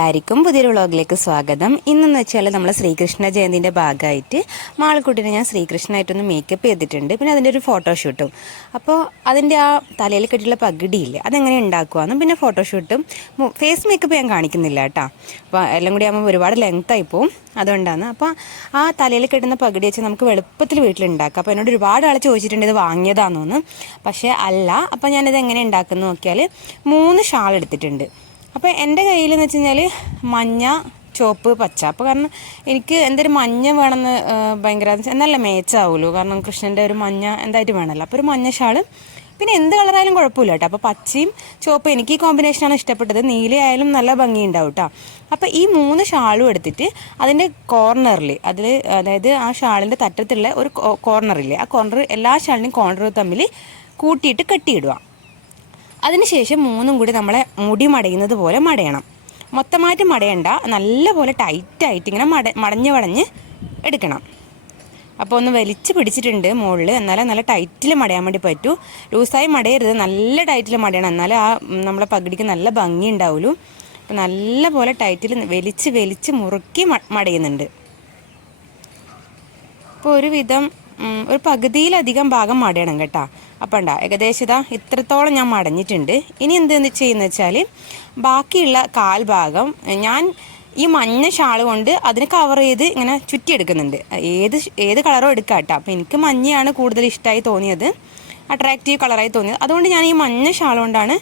എല്ലാവർക്കും പുതിയൊരു വ്ളോഗിലേക്ക് സ്വാഗതം. ഇന്നെന്ന് വെച്ചാൽ നമ്മൾ ശ്രീകൃഷ്ണ ജയന്തിൻ്റെ ഭാഗമായിട്ട് മാളക്കുട്ടീനെ ഞാൻ ശ്രീകൃഷ്ണനായിട്ടൊന്ന് മേക്കപ്പ് ചെയ്തിട്ടുണ്ട്. പിന്നെ അതിൻ്റെ ഒരു ഫോട്ടോഷൂട്ടും. അപ്പോൾ അതിൻ്റെ ആ തലയിൽ കെട്ടിയുള്ള പകിടിയില്ലേ, അതെങ്ങനെ ഉണ്ടാക്കുവാന്നും പിന്നെ ഫോട്ടോഷൂട്ടും ഫേസ് മേക്കപ്പ് ഞാൻ കാണിക്കുന്നില്ല കേട്ടോ. അപ്പോൾ എല്ലാം കൂടി ആകുമ്പോൾ ഒരുപാട് ലെങ്ത്തായി പോവും, അതുകൊണ്ടാണ്. അപ്പോൾ ആ തലയിൽ കെട്ടുന്ന പകിടി വെച്ച് നമുക്ക് എളുപ്പത്തിൽ വീട്ടിലുണ്ടാക്കാം. അപ്പോൾ എന്നോട് ഒരുപാട് ആൾ ചോദിച്ചിട്ടുണ്ട് ഇത് വാങ്ങിയതാണെന്ന്. പക്ഷേ അല്ല. അപ്പോൾ ഞാനിത് എങ്ങനെ ഉണ്ടാക്കുന്നു നോക്കിയാൽ 3 ഷാൾ എടുത്തിട്ടുണ്ട്. അപ്പോൾ എൻ്റെ കയ്യിലെന്ന് വെച്ച് കഴിഞ്ഞാൽ മഞ്ഞ, ചുവപ്പ്, പച്ച. അപ്പോൾ കാരണം എനിക്ക് എന്തൊരു മഞ്ഞ വേണമെന്ന് ഭയങ്കര എന്നല്ല മേച്ചാവുമല്ലോ, കാരണം കൃഷ്ണൻ്റെ ഒരു മഞ്ഞ എന്തായിട്ട് വേണമല്ലോ. അപ്പോൾ ഒരു മഞ്ഞ ഷാള്, പിന്നെ എന്ത് കളറായാലും കുഴപ്പമില്ല കേട്ടോ. അപ്പോൾ പച്ചയും ചുവപ്പും എനിക്ക് ഈ കോമ്പിനേഷനാണ് ഇഷ്ടപ്പെട്ടത്. നീലയായാലും നല്ല ഭംഗിയുണ്ടാവും കേട്ടോ. അപ്പോൾ ഈ 3 ഷാളും എടുത്തിട്ട് അതിൻ്റെ കോർണറിൽ അതായത് ആ ഷാളിൻ്റെ തട്ടത്തുള്ള ഒരു കോർണറില്ലേ, ആ കോർണർ എല്ലാ ഷാളിൻ്റെയും കോർണർ തമ്മിൽ കൂട്ടിയിട്ട് കെട്ടിയിടുക. അതിനുശേഷം 3 കൂടി നമ്മളെ മുടി മടയുന്നത് പോലെ മടയണം. മൊത്തമായിട്ട് മടയണ്ട, നല്ലപോലെ ടൈറ്റായിട്ട് ഇങ്ങനെ മടഞ്ഞ് എടുക്കണം. അപ്പോൾ ഒന്ന് വലിച്ച് പിടിച്ചിട്ടുണ്ട് മുകളിൽ, എന്നാലേ നല്ല ടൈറ്റിൽ മടയാൻ വേണ്ടി പറ്റൂ. ലൂസായി മടയരുത്, നല്ല ടൈറ്റിൽ മടയണം, എന്നാലേ ആ നമ്മളെ പകിടിക്ക് നല്ല ഭംഗി ഉണ്ടാവുള്ളൂ. അപ്പോൾ നല്ല പോലെ ടൈറ്റിൽ വലിച്ച് മുറുക്കി മടയുന്നുണ്ട്. അപ്പോൾ ഒരുവിധം ഒരു പകുതിയിലധികം ഭാഗം മടയണം കേട്ടോ. അപ്പം ഉണ്ടാ ഏകദേശം ഇത്രത്തോളം ഞാൻ മടഞ്ഞിട്ടുണ്ട്. ഇനി എന്തെന്ന് ചെയ്യുന്നത് വെച്ചാൽ ബാക്കിയുള്ള കാൽഭാഗം ഞാൻ ഈ മഞ്ഞ ഷാൾ കൊണ്ട് അതിന് കവർ ചെയ്ത് ഇങ്ങനെ ചുറ്റിയെടുക്കുന്നുണ്ട്. ഏത് കളറോ എടുക്കാം കേട്ടോ. അപ്പോൾ എനിക്ക് മഞ്ഞയാണ് കൂടുതൽ ഇഷ്ടമായി തോന്നിയത്, അട്രാക്റ്റീവ് കളറായി തോന്നിയത്. അതുകൊണ്ട് ഞാൻ ഈ മഞ്ഞ ഷാൾ കൊണ്ടാണ്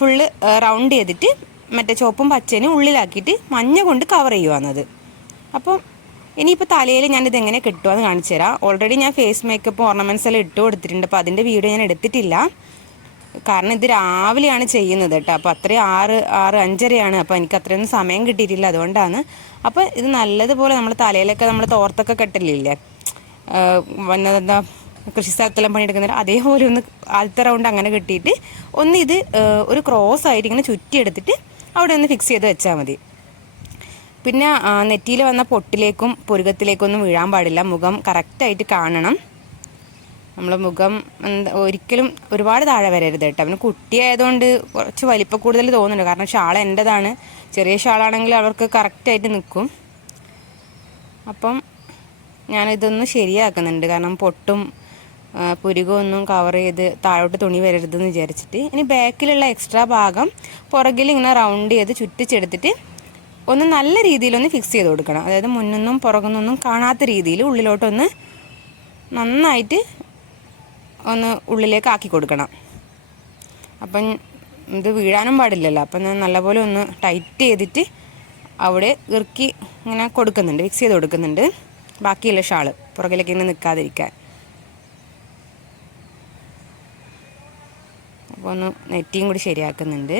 ഫുള്ള് റൗണ്ട് ചെയ്തിട്ട് മറ്റേ ചുവപ്പും പച്ചേനും ഉള്ളിലാക്കിയിട്ട് മഞ്ഞ കൊണ്ട് കവർ ചെയ്യുവാന്നത്. അപ്പം ഇനിയിപ്പോൾ തലയിൽ ഞാനിത് എങ്ങനെ കിട്ടുമെന്ന് കാണിച്ചു തരാം. ഓൾറെഡി ഞാൻ ഫേസ് മേക്കപ്പ് ഓർണമെൻറ്റ്സ് എല്ലാം ഇട്ട് കൊടുത്തിട്ടുണ്ട്. അപ്പോൾ അതിൻ്റെ വീഡിയോ ഞാൻ എടുത്തിട്ടില്ല, കാരണം ഇത് രാവിലെയാണ് ചെയ്യുന്നത് കേട്ടോ. അപ്പോൾ അത്രയും 6-5:30 അപ്പോൾ എനിക്ക് അത്രയൊന്നും സമയം കിട്ടിയിട്ടില്ല, അതുകൊണ്ടാണ്. അപ്പോൾ ഇത് നല്ലതുപോലെ നമ്മൾ തലയിലൊക്കെ നമ്മൾ തോർത്തൊക്കെ കെട്ടില്ലേ, എന്താ കൃഷി സ്ഥലത്തെല്ലാം പണിയെടുക്കുന്നവർ, അതേപോലെ ഒന്ന് ആദ്യത്തെ റൗണ്ട് അങ്ങനെ കെട്ടിയിട്ട് ഒന്ന് ഇത് ഒരു ക്രോസ് ആയിട്ട് ഇങ്ങനെ ചുറ്റിയെടുത്തിട്ട് അവിടെ ഒന്ന് ഫിക്സ് ചെയ്ത് വെച്ചാൽ മതി. പിന്നെ നെറ്റിയിൽ വന്ന പൊട്ടിലേക്കും പുരുകത്തിലേക്കൊന്നും വീഴാൻ പാടില്ല. മുഖം കറക്റ്റായിട്ട് കാണണം. നമ്മളെ മുഖം ഒരിക്കലും ഒരുപാട് താഴെ വരരുത് കേട്ടോ. അവന് കുട്ടിയായതുകൊണ്ട് കുറച്ച് വലിപ്പം കൂടുതൽ തോന്നുന്നുണ്ട്, കാരണം ഷാൾ എൻ്റെതാണ്. ചെറിയ ഷാളാണെങ്കിൽ അവർക്ക് കറക്റ്റായിട്ട് നിൽക്കും. അപ്പം ഞാനിതൊന്ന് ശരിയാക്കുന്നുണ്ട്, കാരണം പൊട്ടും പുരുകമൊന്നും കവർ ചെയ്ത് താഴോട്ട് തുണി വരരുതെന്ന് വിചാരിച്ചിട്ട്. ഇനി ബാക്കിലുള്ള എക്സ്ട്രാ ഭാഗം പുറകിൽ ഇങ്ങനെ റൗണ്ട് ചെയ്ത് ചുറ്റിച്ചെടുത്തിട്ട് ഒന്ന് നല്ല രീതിയിലൊന്ന് ഫിക്സ് ചെയ്ത് കൊടുക്കണം. അതായത് മുന്നൊന്നും പുറകുന്നൊന്നും കാണാത്ത രീതിയിൽ ഉള്ളിലോട്ടൊന്ന് നന്നായിട്ട് ഒന്ന് ഉള്ളിലേക്ക് ആക്കി കൊടുക്കണം. അപ്പം ഇത് വീഴാനും പാടില്ലല്ലോ. അപ്പം ഞാൻ നല്ലപോലെ ഒന്ന് ടൈറ്റ് ചെയ്തിട്ട് അവിടെ ഇറുക്കി ഇങ്ങനെ കൊടുക്കുന്നുണ്ട്, ഫിക്സ് ചെയ്ത് കൊടുക്കുന്നുണ്ട്. ബാക്കിയുള്ള ഷാള് പുറകിലേക്ക് ഇങ്ങനെ നിൽക്കാതിരിക്കാൻ. അപ്പോൾ ഒന്ന് നെറ്റിയും കൂടി ശരിയാക്കുന്നുണ്ട്.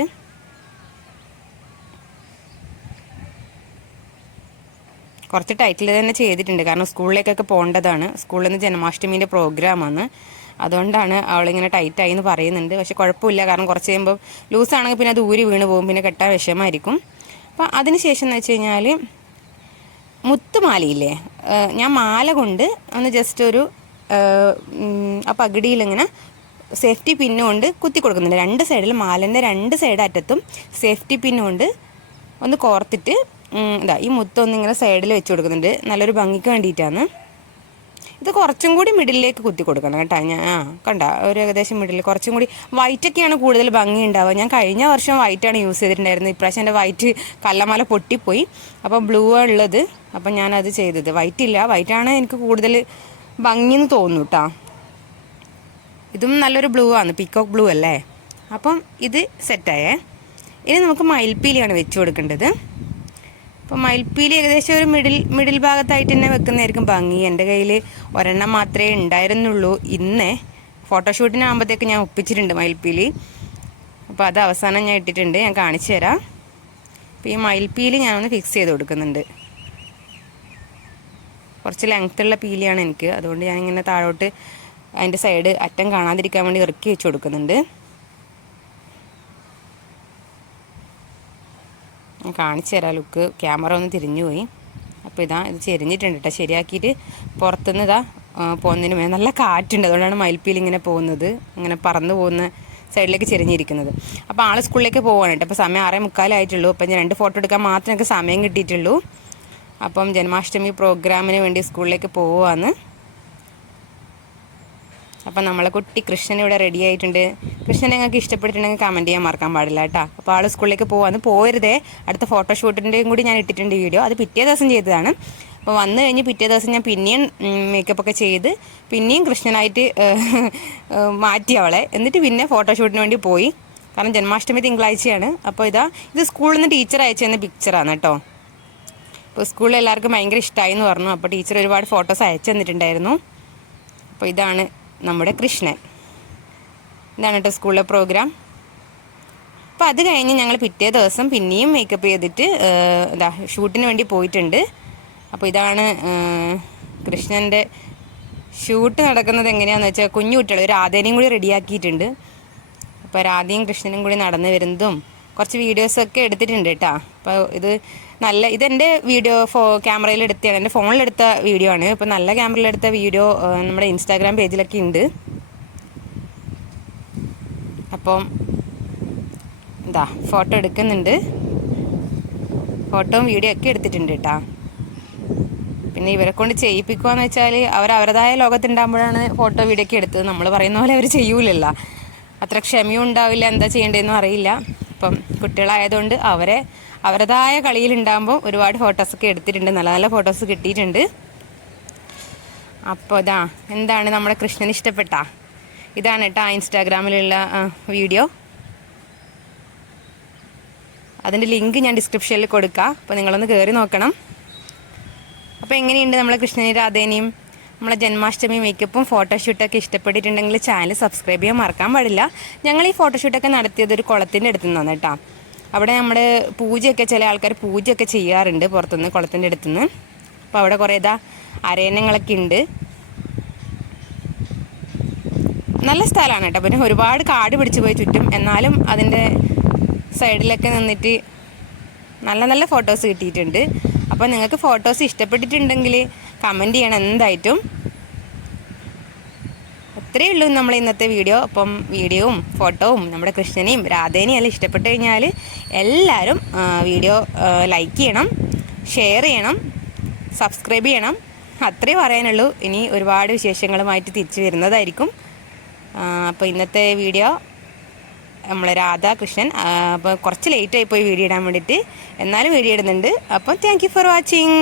കുറച്ച് ടൈറ്റിൽ തന്നെ ചെയ്തിട്ടുണ്ട്, കാരണം സ്കൂളിലേക്കൊക്കെ പോകേണ്ടതാണ്. സ്കൂളിൽ നിന്ന് ജന്മാഷ്ടമീൻ്റെ പ്രോഗ്രാമാണ്, അതുകൊണ്ടാണ് അവളിങ്ങനെ ടൈറ്റായി എന്ന് പറയുന്നുണ്ട്. പക്ഷെ കുഴപ്പമില്ല, കാരണം കുറച്ച് കഴിയുമ്പോൾ ലൂസാണെങ്കിൽ പിന്നെ അത് ഊരി വീണ് പോകും, പിന്നെ കെട്ടാൻ വിഷമമായിരിക്കും. അപ്പം അതിന് ശേഷം എന്ന് വെച്ച് കഴിഞ്ഞാൽ മുത്തുമാലയില്ലേ, ഞാൻ മാല കൊണ്ട് ഒന്ന് ജസ്റ്റ് ഒരു ആ പകിടിയിലിങ്ങനെ സേഫ്റ്റി പിന്നുകൊണ്ട് കുത്തി കൊടുക്കുന്നുണ്ട്. 2 സൈഡിലും മാലേൻ്റെ 2 സൈഡ് അറ്റത്തും സേഫ്റ്റി പിന്നുകൊണ്ട് ഒന്ന് കോർത്തിട്ട് ഇതാ ഈ മുത്തൊന്ന് ഇങ്ങനെ സൈഡിൽ വെച്ച് കൊടുക്കുന്നുണ്ട്, നല്ലൊരു ഭംഗിക്ക് വേണ്ടിയിട്ടാണ്. ഇത് കുറച്ചും കൂടി മിഡിലേക്ക് കുത്തി കൊടുക്കണം കേട്ടോ. കണ്ട ഒരു ഏകദേശം മിഡിൽ കുറച്ചും കൂടി വൈറ്റൊക്കെയാണ് കൂടുതൽ ഭംഗി ഉണ്ടാവുക. ഞാൻ കഴിഞ്ഞ വർഷം വൈറ്റാണ് യൂസ് ചെയ്തിട്ടുണ്ടായിരുന്നത്. ഇപ്രാവശ്യം എൻ്റെ വൈറ്റ് കല്ലമാല പൊട്ടിപ്പോയി, അപ്പോൾ ബ്ലൂ ഉള്ളത്. അപ്പം ഞാനത് ചെയ്തത് വൈറ്റില്ല, വൈറ്റാണ് എനിക്ക് കൂടുതൽ ഭംഗിയെന്ന് തോന്നുന്നു കേട്ടോ. ഇതും നല്ലൊരു ബ്ലൂ ആണ്, പീക്കോക്ക് ബ്ലൂ അല്ലേ. അപ്പം ഇത് സെറ്റായേ. ഇനി നമുക്ക് മയിൽപ്പീലിയാണ് വെച്ച് കൊടുക്കേണ്ടത്. അപ്പോൾ മയിൽപ്പീലി ഏകദേശം ഒരു മിഡിൽ ഭാഗത്തായിട്ട് തന്നെ വെക്കുന്നതായിരിക്കും ഭംഗി. എൻ്റെ കയ്യിൽ ഒരെണ്ണം മാത്രമേ ഉണ്ടായിരുന്നുള്ളൂ. ഇന്ന് ഫോട്ടോഷൂട്ടിനാകുമ്പോഴത്തേക്ക് ഞാൻ ഒപ്പിച്ചിട്ടുണ്ട് മയിൽപ്പീലി. അപ്പോൾ അത് അവസാനം ഞാൻ ഇട്ടിട്ടുണ്ട്, ഞാൻ കാണിച്ചു തരാം. അപ്പോൾ ഈ മയിൽപ്പീലി ഞാനൊന്ന് ഫിക്സ് ചെയ്ത് കൊടുക്കുന്നുണ്ട്. കുറച്ച് ലെങ്ത്തുള്ള പീലിയാണ് എനിക്ക്, അതുകൊണ്ട് ഞാനിങ്ങനെ താഴോട്ട് അതിൻ്റെ സൈഡ് അറ്റം കാണാതിരിക്കാൻ വേണ്ടി ഇറക്കി വെച്ച് കൊടുക്കുന്നുണ്ട്. ഞാൻ കാണിച്ചു തരാം ലുക്ക്. ക്യാമറ ഒന്ന് തിരിഞ്ഞു പോയി. അപ്പോൾ ഇത് ചെരിഞ്ഞിട്ടുണ്ട് കേട്ടോ. ശരിയാക്കിയിട്ട് പുറത്തുനിന്ന് പോകുന്നതിന് നല്ല കാറ്റുണ്ട്, അതുകൊണ്ടാണ് മയിൽപ്പീലി ഇങ്ങനെ പോകുന്നത്, ഇങ്ങനെ പറന്നു പോകുന്ന സൈഡിലേക്ക് ചെരിഞ്ഞിരിക്കുന്നത്. അപ്പോൾ ആൾ സ്കൂളിലേക്ക് പോവാണ് കേട്ടോ. അപ്പോൾ സമയം 6:45 ആയിട്ടുള്ളൂ. അപ്പോൾ ഞാൻ 2 ഫോട്ടോ എടുക്കാൻ മാത്രമേ എനിക്ക് സമയം കിട്ടിയിട്ടുള്ളൂ. അപ്പം ജന്മാഷ്ടമി പ്രോഗ്രാമിന് വേണ്ടി സ്കൂളിലേക്ക് പോവുകയാണ്. അപ്പം നമ്മളെ കുട്ടി കൃഷ്ണൻ ഇവിടെ റെഡി ആയിട്ടുണ്ട്. കൃഷ്ണൻ നിങ്ങൾക്ക് ഇഷ്ടപ്പെട്ടിട്ടുണ്ടെങ്കിൽ കമൻറ്റ് ചെയ്യാൻ മറക്കാൻ പാടില്ല കേട്ടോ. അപ്പോൾ ആൾ സ്കൂളിലേക്ക് പോവാന്ന് പോരുതേ. അടുത്ത ഫോട്ടോഷൂട്ടിൻ്റെയും കൂടി ഞാൻ ഇട്ടിട്ടുണ്ട് വീഡിയോ. അത് പിറ്റേ ദിവസം ചെയ്തതാണ്. അപ്പോൾ വന്നു കഴിഞ്ഞ് പിറ്റേ ദിവസം ഞാൻ പിന്നെയും മേക്കപ്പൊക്കെ ചെയ്ത് പിന്നെയും കൃഷ്ണനായിട്ട് മാറ്റി അവളെ. എന്നിട്ട് പിന്നെ ഫോട്ടോഷൂട്ടിന് വേണ്ടി പോയി. കാരണം ജന്മാഷ്ടമി തിങ്കളാഴ്ചയാണ്. അപ്പോൾ ഇത് സ്കൂളിൽ നിന്ന് ടീച്ചർ അയച്ചു തന്ന പിക്ചറാണ് കേട്ടോ. അപ്പോൾ സ്കൂളിൽ എല്ലാവർക്കും ഭയങ്കര ഇഷ്ടമായി എന്ന് പറഞ്ഞു. അപ്പോൾ ടീച്ചർ ഒരുപാട് ഫോട്ടോസ് അയച്ചു തന്നിട്ടുണ്ടായിരുന്നു. അപ്പോൾ ഇതാണ് നമ്മുടെ കൃഷ്ണൻ. ഇതാണ് കേട്ടോ സ്കൂളിലെ പ്രോഗ്രാം. അപ്പോൾ അത് കഴിഞ്ഞ് ഞങ്ങൾ പിറ്റേ ദിവസം പിന്നെയും മേക്കപ്പ് ചെയ്തിട്ട് ഷൂട്ടിന് വേണ്ടി പോയിട്ടുണ്ട്. അപ്പോൾ ഇതാണ് കൃഷ്ണൻ്റെ ഷൂട്ട് നടക്കുന്നത്. എങ്ങനെയാണെന്ന് വെച്ചാൽ കുഞ്ഞു കുട്ടികൾ രാധേനെയും കൂടി റെഡിയാക്കിയിട്ടുണ്ട്. അപ്പോൾ രാധയും കൃഷ്ണനും കൂടി നടന്നു വരുന്നതും കുറച്ച് വീഡിയോസൊക്കെ എടുത്തിട്ടുണ്ട് കേട്ടോ. അപ്പോൾ ഇതെൻ്റെ വീഡിയോ ക്യാമറയിലെടുത്തതാണ്, എൻ്റെ ഫോണിലെടുത്ത വീഡിയോ ആണ്. ഇപ്പോൾ നല്ല ക്യാമറയിലെടുത്ത വീഡിയോ നമ്മുടെ ഇൻസ്റ്റാഗ്രാം പേജിലൊക്കെ ഉണ്ട്. അപ്പം ഫോട്ടോ എടുക്കുന്നുണ്ട്. ഫോട്ടോയും വീഡിയോ ഒക്കെ എടുത്തിട്ടുണ്ട് കേട്ടോ. പിന്നെ ഇവരെ കൊണ്ട് ചെയ്യിപ്പിക്കുകയെന്ന് വെച്ചാൽ അവരവരുടേതായ ലോകത്തുണ്ടാകുമ്പോഴാണ് ഫോട്ടോ വീഡിയോ ഒക്കെ എടുത്തത്. നമ്മൾ പറയുന്ന പോലെ അവർ ചെയ്യൂലല്ലോ. അത്ര ക്ഷമയും ഉണ്ടാവില്ല, എന്താ ചെയ്യേണ്ടതെന്നും അറിയില്ല. അപ്പം കുട്ടികളായതുകൊണ്ട് അവരുടേതായ കളിയിലുണ്ടാകുമ്പോൾ ഒരുപാട് ഫോട്ടോസൊക്കെ എടുത്തിട്ടുണ്ട്. നല്ല നല്ല ഫോട്ടോസ് കിട്ടിയിട്ടുണ്ട്. അപ്പോൾ എന്താണ് നമ്മുടെ കൃഷ്ണന് ഇഷ്ടപ്പെട്ട ഇതാണ് കേട്ടോ ഇൻസ്റ്റാഗ്രാമിലുള്ള വീഡിയോ. അതിൻ്റെ ലിങ്ക് ഞാൻ ഡിസ്ക്രിപ്ഷനിൽ കൊടുക്കാം. അപ്പോൾ നിങ്ങളൊന്ന് കയറി നോക്കണം. അപ്പോൾ എങ്ങനെയുണ്ട് നമ്മളെ കൃഷ്ണനെയും രാധേനെയും നമ്മളെ ജന്മാഷ്ടമി മേക്കപ്പും ഫോട്ടോഷൂട്ടൊക്കെ ഇഷ്ടപ്പെട്ടിട്ടുണ്ടെങ്കിൽ ചാനൽ സബ്സ്ക്രൈബ് ചെയ്യാൻ മറക്കാൻ പാടില്ല. ഞങ്ങൾ ഈ ഫോട്ടോഷൂട്ടൊക്കെ നടത്തിയത് ഒരു കുളത്തിൻ്റെ അടുത്ത് നിന്നാണ് കേട്ടോ. അവിടെ നമ്മുടെ പൂജയൊക്കെ ചില ആൾക്കാർ പൂജയൊക്കെ ചെയ്യാറുണ്ട് പുറത്തുനിന്ന് കുളത്തിൻ്റെ അടുത്തുനിന്ന്. അപ്പോൾ അവിടെ കുറേ അരയന്നങ്ങളൊക്കെ ഉണ്ട്. നല്ല സ്ഥലമാണ് കേട്ടോ. പിന്നെ ഒരുപാട് കാട് പിടിച്ച് പോയി ചുറ്റും. എന്നാലും അതിൻ്റെ സൈഡിലൊക്കെ നിന്നിട്ട് നല്ല നല്ല ഫോട്ടോസ് കിട്ടിയിട്ടുണ്ട്. അപ്പോൾ നിങ്ങൾക്ക് ഫോട്ടോസ് ഇഷ്ടപ്പെട്ടിട്ടുണ്ടെങ്കിൽ കമൻറ്റ് ചെയ്യണം എന്തായിട്ടും. അത്രയേ ഉള്ളൂ നമ്മൾ ഇന്നത്തെ വീഡിയോ. അപ്പം വീഡിയോവും ഫോട്ടോവും നമ്മുടെ കൃഷ്ണനെയും രാധേനെയും എല്ലാം ഇഷ്ടപ്പെട്ട് കഴിഞ്ഞാൽ എല്ലാവരും വീഡിയോ ലൈക്ക് ചെയ്യണം, ഷെയർ ചെയ്യണം, സബ്സ്ക്രൈബ് ചെയ്യണം. അത്രയേ പറയാനുള്ളൂ. ഇനി ഒരുപാട് വിശേഷങ്ങളുമായിട്ട് തിരിച്ചു വരുന്നതായിരിക്കും. അപ്പോൾ ഇന്നത്തെ വീഡിയോ നമ്മളെ രാധാകൃഷ്ണൻ അപ്പോൾ കുറച്ച് ലേറ്റായി പോയി വീഡിയോ ഇടാൻ വേണ്ടിയിട്ട്. എന്നാലും വീഡിയോ ഇടുന്നുണ്ട്. അപ്പോൾ താങ്ക് യു ഫോർ വാച്ചിങ്.